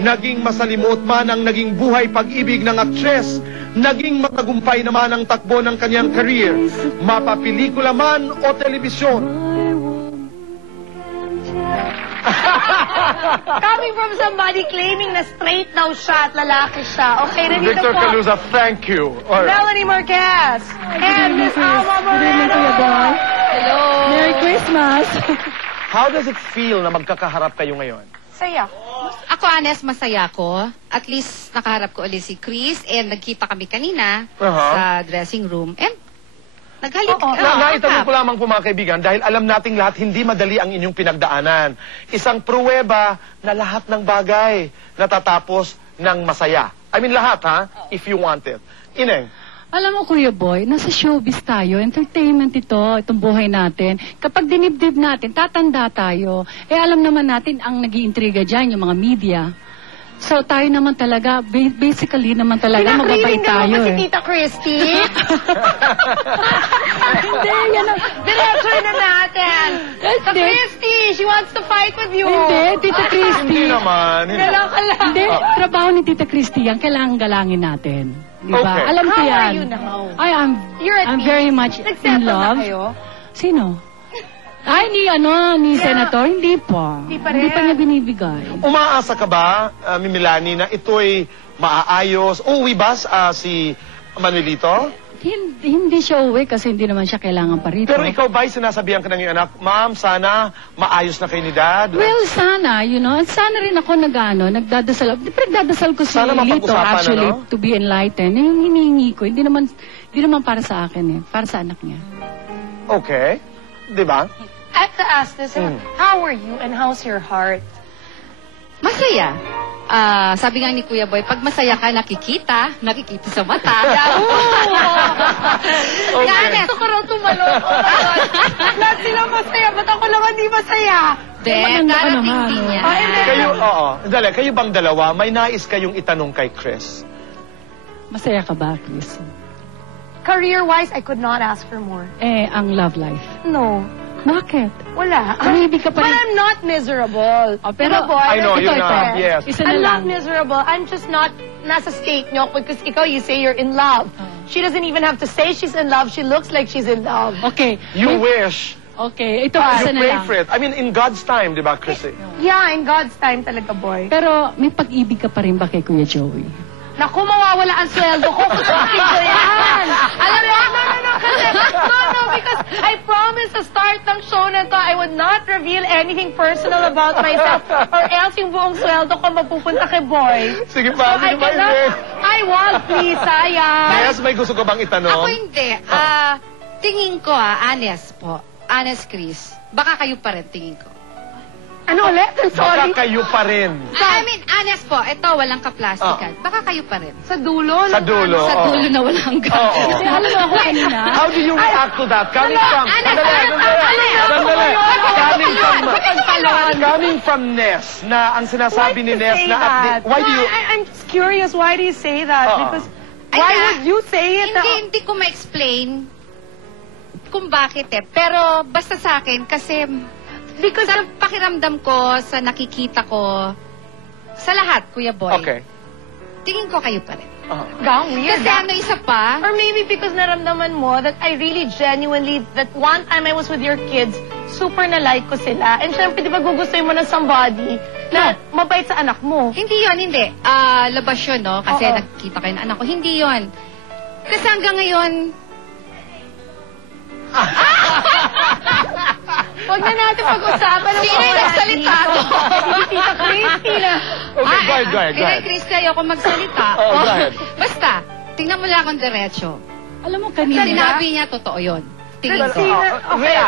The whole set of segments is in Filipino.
Naging masalimuot man ang naging buhay pag-ibig ng aktres, naging matagumpay naman ang takbo ng kanyang career, mapapelikula man o telebisyon. Coming from somebody claiming na straight daw siya at lalaki siya. Okay, nandito Victor po. Caluza, thank you. All right. Melanie Marquez. And Miss Alma Moreno. Hello. Merry Christmas. How does it feel na magkakaharap kayo ngayon? Saya. Ako, honest, masaya ko. At least, nakaharap ko ulit si Chris. And nagkita kami kanina sa dressing room. And naghalik. Naitanong ko lamang po mga kaibigan, dahil alam nating lahat, hindi madali ang inyong pinagdaanan. Isang pruweba na lahat ng bagay natatapos ng masaya. I mean lahat, ha? If you want it. Ineng. Alam mo, Kuya Boy, nasa showbiz tayo. Entertainment ito, itong buhay natin. Kapag dinibdib natin, tatanda tayo. Eh, alam naman natin ang nag-iintriga dyan, yung mga media. So, tayo naman talaga, basically naman talaga, mababait tayo Pinakriling eh. si Tita Christy. Hindi, yan ang... Diretso na natin. Tita Hindi. Christy, she wants to fight with you. Hindi, Tita Christy. Hindi naman. Hindi. Dalaw ka lang. Hindi, trabaho ni Tita Christy yan, kailangan galangin natin. Di ba? Okay. Alam ko How yan. are you now? I'm You're at I'm peace. very much in Nagsettle na love. kayo? Sino? Ay, ni Senator? Hindi pa. Hindi pa Hindi rin. pa niya binibigay. Umaasa ka ba, Milani, na ito'y maaayos? Uwi ba si Manuelito? Hindi siya uwi kasi hindi naman siya kailangan pa rito. Pero ikaw ba'y sinasabihan ka ng iyong anak, Ma'am, sana maayos na kayo ni Dad? Well, sana, sana rin ako nagdadasal. Nagdadasal ko si Sana Lito, mapag-usapan, actually, ano? to be enlightened. Yung hinihingi ko, hindi naman para sa akin eh. Para sa anak niya. Okay. Di ba? I have to ask this. How are you and how's your heart? Masaya. Sabi nga ni Kuya Boy, pag masaya ka, nakikita sa mata. Okay. Gusto ko raw tumalon. Lahat sila masaya, ba't ako lang hindi masaya? Then, Maganda ka darating naman, din oh. yan. Kayo, oo. Dali, kayo bang dalawa, may nais kayong itanong kay Chris? Masaya ka ba, Chris? Career-wise, I could not ask for more. Eh, ang love life. No. Bakit? Wala. Umibig ka pa But rin. I'm not miserable. Oh, pero- Diba, boy? I know, ito, you're ito. not. Yes. Isa na I'm lang. not miserable. I'm just not nasa state nyo because ikaw, you say you're in love. She doesn't even have to say she's in love. She looks like she's in love. Okay. You wish. Okay, ito You isa na pray lang. for it. I mean, in God's time, di ba, Chrissy? Yeah, in God's time talaga, boy. Pero may pag-ibig ka pa rin ba kay Kuya Joey? Naku, mawawala ang sweldo ko. Kusakin ko yan. Alam mo, no, because I promised sa start ng show na to, I would not reveal anything personal about myself or else yung buong sweldo ko mapupunta kay Boy. Sige pa, So, I sige pa, cannot, hindi. I want, please, sayang. Yes, may gusto ko bang itanong? Ako hindi. Tingin ko, honest po. Honest, Chris. Baka kayo pa rin, tingin ko. Ano ulit? I'm sorry. Baka kayo pa rin. I mean, honest po. Ito, walang kaplastikan. Baka kayo pa rin. Sa dulo? Sa dulo. Sa dulo na walang Oo. hanggang. Kasi alam mo ako kanina. How do you react to that? Coming from... Coming from Ness, na ang sinasabi ni Ness na at the... Why do you... I'm just curious, why do you say that? Because why Ay, would you say it? Hindi ko ma-explain kung bakit eh. Pero basta sa akin, kasi because sa pakiramdam ko, sa nakikita ko, sa lahat, Kuya Boy, Okay. tingin ko kayo pa rin. Gang weird. Kasi ano isa pa, Or maybe because naramdaman mo that I really genuinely, that one time I was with your kids, super na-like ko sila. And syempre, di ba gugustuhin mo ng somebody na mabait sa anak mo? hindi yon hindi. Labas yun, no? Kasi Oo. nakikita kayo ng anak ko. Hindi yon. Kasi hanggang ngayon, Huwag na natin pag-usapan ng sino yung nagsalita to? Tita Christy na. Okay, go ahead, go ahead, go ahead. Chris, ayoko magsalita. Oo, go ahead. Basta, tingnan mo lang akong diretso. Alam mo Sa kanina. sinabi niya, totoo yun. Tingin ko. Okay,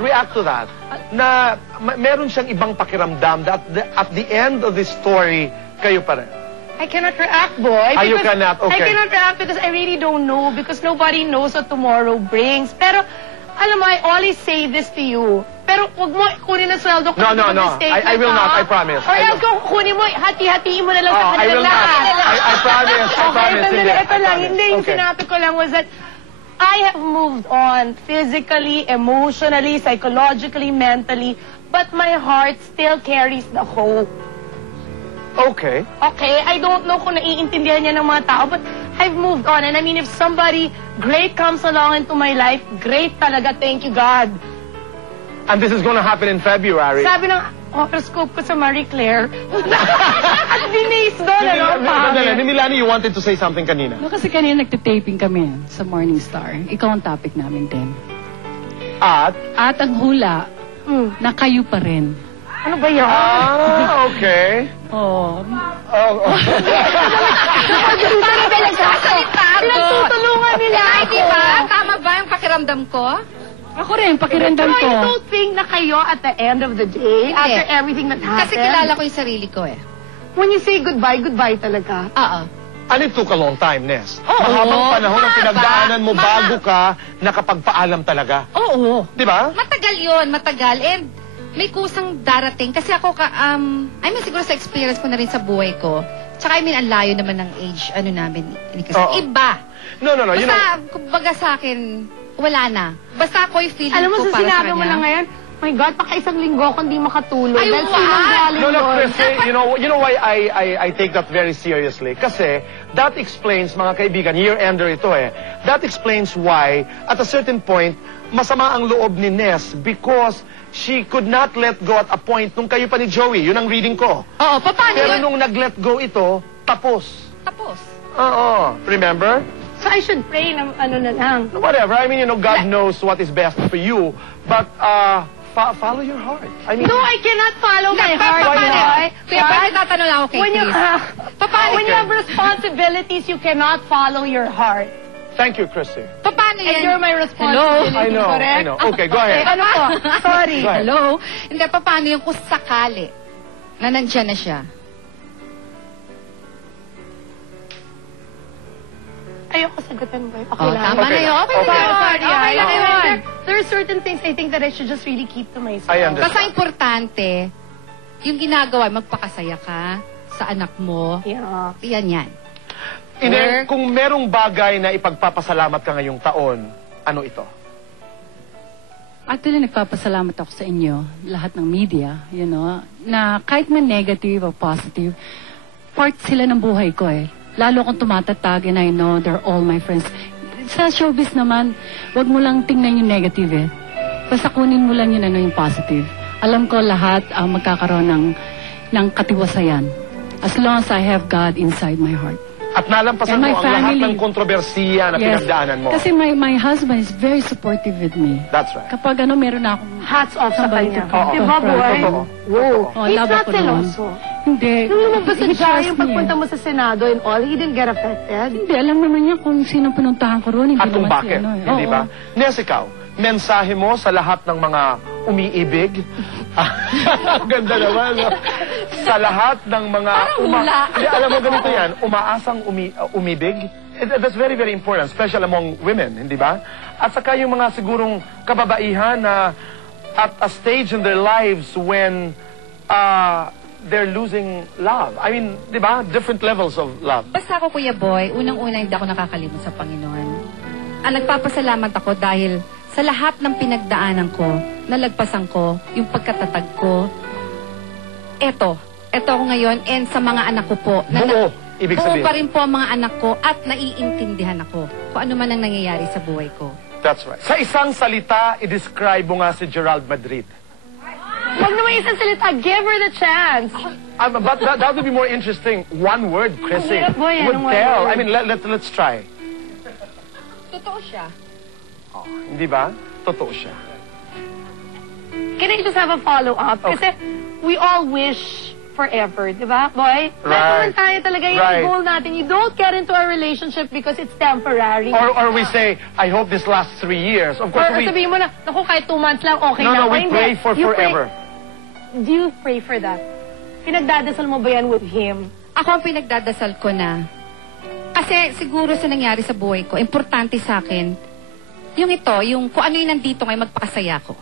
React to that. Na meron siyang ibang pakiramdam that at the end of this story, kayo pa rin. I cannot react, boy. You because cannot? Okay. I cannot react because I really don't know because nobody knows what tomorrow brings. Pero, alam mo, I always say this to you. Pero wag mo kunin ang sweldo ko. No. I will not. I promise. Or else kung kunin mo, hati-hatiin mo na lang sa I kanila will not. lahat. I promise. I Okay, promise. sandali, ito lang. Hindi, yung Okay. sinabi ko lang was that I have moved on physically, emotionally, psychologically, mentally, but my heart still carries the hope. Okay. Okay, I don't know kung naiintindihan niya ng mga tao, but I've moved on. And I mean, if somebody great comes along into my life, great talaga, thank you God. And this is gonna happen in February. Sabi ng horoscope ko sa Marie Claire, at Denise doon, ano? Ni Milani, you wanted to say something kanina. No, kasi kanina nagtitaping kami sa Morning Star. Ikaw ang topic namin din. At? At ang hula, na kayo pa rin. Ano ba yun? Okay. Oh. Paano ba nagsasalita ako? Pinagtutulungan nila Ay, ako. di ba? Tama ba yung pakiramdam ko? Ako rin, pakiramdam Pero ko. I don't think na kayo at the end of the day, Hindi. after everything that happened, Kasi kilala ko yung sarili ko eh. when you say goodbye, goodbye talaga. Oo. And it took a long time, Ness. Oo. Mahabang panahon ang Mahaba. pinagdaanan mo bago ka nakapagpaalam talaga. Oo. Di ba? Matagal yun, matagal. And may kusang darating. Kasi ako, I mean, siguro sa experience ko na rin sa buhay ko. Tsaka I mean, ang layo naman ng age, ano namin. Kasi Oo. iba. No. You know, Basta, kumbaga sa akin, wala na. Basta ako yung feeling Alam mo, ko sa para sa sinabi mo kanya. lang ngayon, my God, baka isang linggo ko hindi makatulog. Ay, Dahil wala. sinanggaling no, yun. Chris, you know why I take that very seriously? Kasi that explains, mga kaibigan, year-ender ito eh. That explains why, at a certain point, masama ang loob ni Ness because she could not let go at a point nung kayo pa ni Joey. Yun ang reading ko. Oo, paano Pero yun? nung nag-let go ito, tapos. Tapos. Oo. Remember? So I should pray na ano na lang. Whatever. I mean, you know, God knows what is best for you. But, follow your heart. I mean, No, I cannot follow my heart. Why? Kaya bakit tatanong lang ako kay When you, Chris? when you have responsibilities, you cannot follow your heart. thank you, Chrissy. Paano And yan? you're my responsibility, I know, correct? I know. Okay, go ahead. Ano po? Sorry. Go ahead. Hello? Hindi, paano yung kung sakali na nandyan na siya? Ayoko sagutin ba? Okay Oh, lang. tama na yun. Okay Okay. na yun. Okay lang yun. There are certain things I think that I should just really keep to myself. I understand. Basta importante, yung ginagawa, magpakasaya ka sa anak mo. Yeah. Yan. Ine, kung merong bagay na ipagpapasalamat ka ngayong taon, ano ito? Actually, nagpapasalamat ako sa inyo, lahat ng media, you know, na kahit man negative o positive, part sila ng buhay ko eh. Lalo akong tumatatag and I know they're all my friends. Sa showbiz naman, wag mo lang tingnan yung negative eh. Basta kunin mo lang yung positive. Alam ko lahat ang magkakaroon ng katiwasayan. As long as I have God inside my heart. At nalampasan And mo my ang lahat family. ng kontrobersiya na pinagdaanan mo. Kasi my husband is very supportive with me. That's right. Kapag meron na akong Hats off sa Somebody kanya. to come Diba, to boy? Totoo. Wow. Oh, He's love not ako nun. seloso. Hindi. Nung lumabas sa He Jai, trusts yung me pagpunta eh. mo sa Senado and all, he didn't get affected. Hindi, alam naman niya kung sino pinuntahan ko roon. Hindi At kung naman bakit, si hindi Oo. ba? Nes, ikaw, mensahe mo sa lahat ng mga umiibig? Ganda naman, no? Sa lahat ng mga... Hindi, alam mo, ganito yan, umaasang umibig. That's very, very important, especially among women, hindi ba? At saka yung mga sigurong kababaihan na at a stage in their lives when they're losing love. I mean, di ba? Different levels of love. Basta ako, Kuya Boy, unang-una hindi ako nakakalimot sa Panginoon. Nagpapasalamat ako dahil sa lahat ng pinagdaanan ko, nalagpasan ko, yung pagkatatag ko, eto ako ngayon, and sa mga anak ko po. Buo, ibig buo sabihin. pa rin po ang mga anak ko at naiintindihan ako kung ano man ang nangyayari sa buhay ko. That's right. Sa isang salita, i-describe mo nga si Gerald Madrid. Huwag naman isang salita, give her the chance. But that would be more interesting. One word, Chrissy, Hirap mo yan, would one tell. word. I mean, let's try. Totoo siya. Oh, hindi ba? Totoo siya. Can I just have a follow-up? Kasi we all wish forever, di ba, boy? Right. Meron tayo talaga yung Right. goal natin. You don't get into a relationship because it's temporary. Or we say, I hope this lasts 3 years. Of course, Or we... sabihin mo na, naku, kahit 2 months lang, okay No, na. no, Or we hindi. pray for You forever. Do you pray for that? Pinagdadasal mo ba yan with him? Ako ang pinagdadasal ko na. Kasi siguro sa nangyari sa buhay ko, importante sa akin, yung ito, yung kung ano yung nandito ngayon, magpakasaya ko.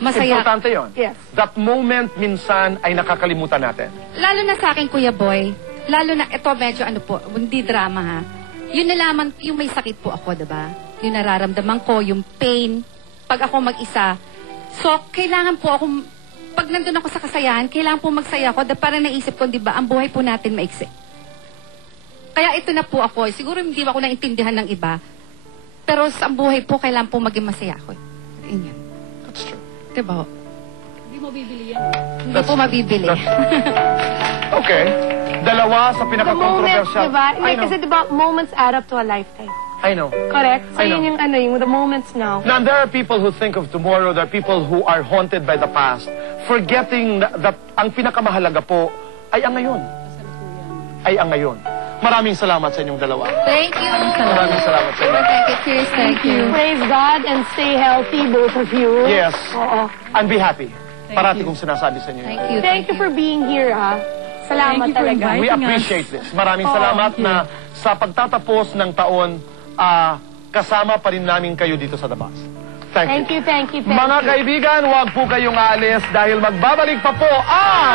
Masaya. Importante yon. Yes. That moment minsan ay nakakalimutan natin. Lalo na sa akin, Kuya Boy, lalo na, ito medyo ano po, hindi drama ha. Yun nalaman, yung may sakit po ako, diba? Yung nararamdaman ko, yung pain, pag ako mag-isa. So, kailangan po akong pag nandun ako sa kasayahan, kailangan po magsaya ako. Parang naisip ko, di ba, ang buhay po natin maiksi. Kaya ito na po ako. Siguro hindi ako naintindihan ng iba. Pero sa buhay po, kailangan po maging masaya ako. Ganyan. That's true. Diba? Hindi mo bibili yan. Hindi po mabibili. Okay. Dalawa sa The moments, pinaka-controversial. diba? I know. Kasi diba, moments add up to a lifetime. I know. Correct? So I know. yun yung yung the moments now. Now, there are people who think of tomorrow, there are people who are haunted by the past, forgetting that ang pinakamahalaga po ay ang ngayon. Ay ang ngayon. Maraming salamat sa inyong dalawa. Thank you. Maraming salamat sa inyo. Thank you, Chris. Thank you. Praise God and stay healthy, both of you. Yes. Oo. And be happy. Parati kong sinasabi sa inyo. Thank you. Thank you for being here, Salamat Thank you for talaga. inviting We appreciate this. Maraming salamat na sa pagtatapos ng taon, kasama pa rin namin kayo dito sa The Bus. Thank you. Thank you. Mga kaibigan, huwag po kayong aalis dahil magbabalik pa po ang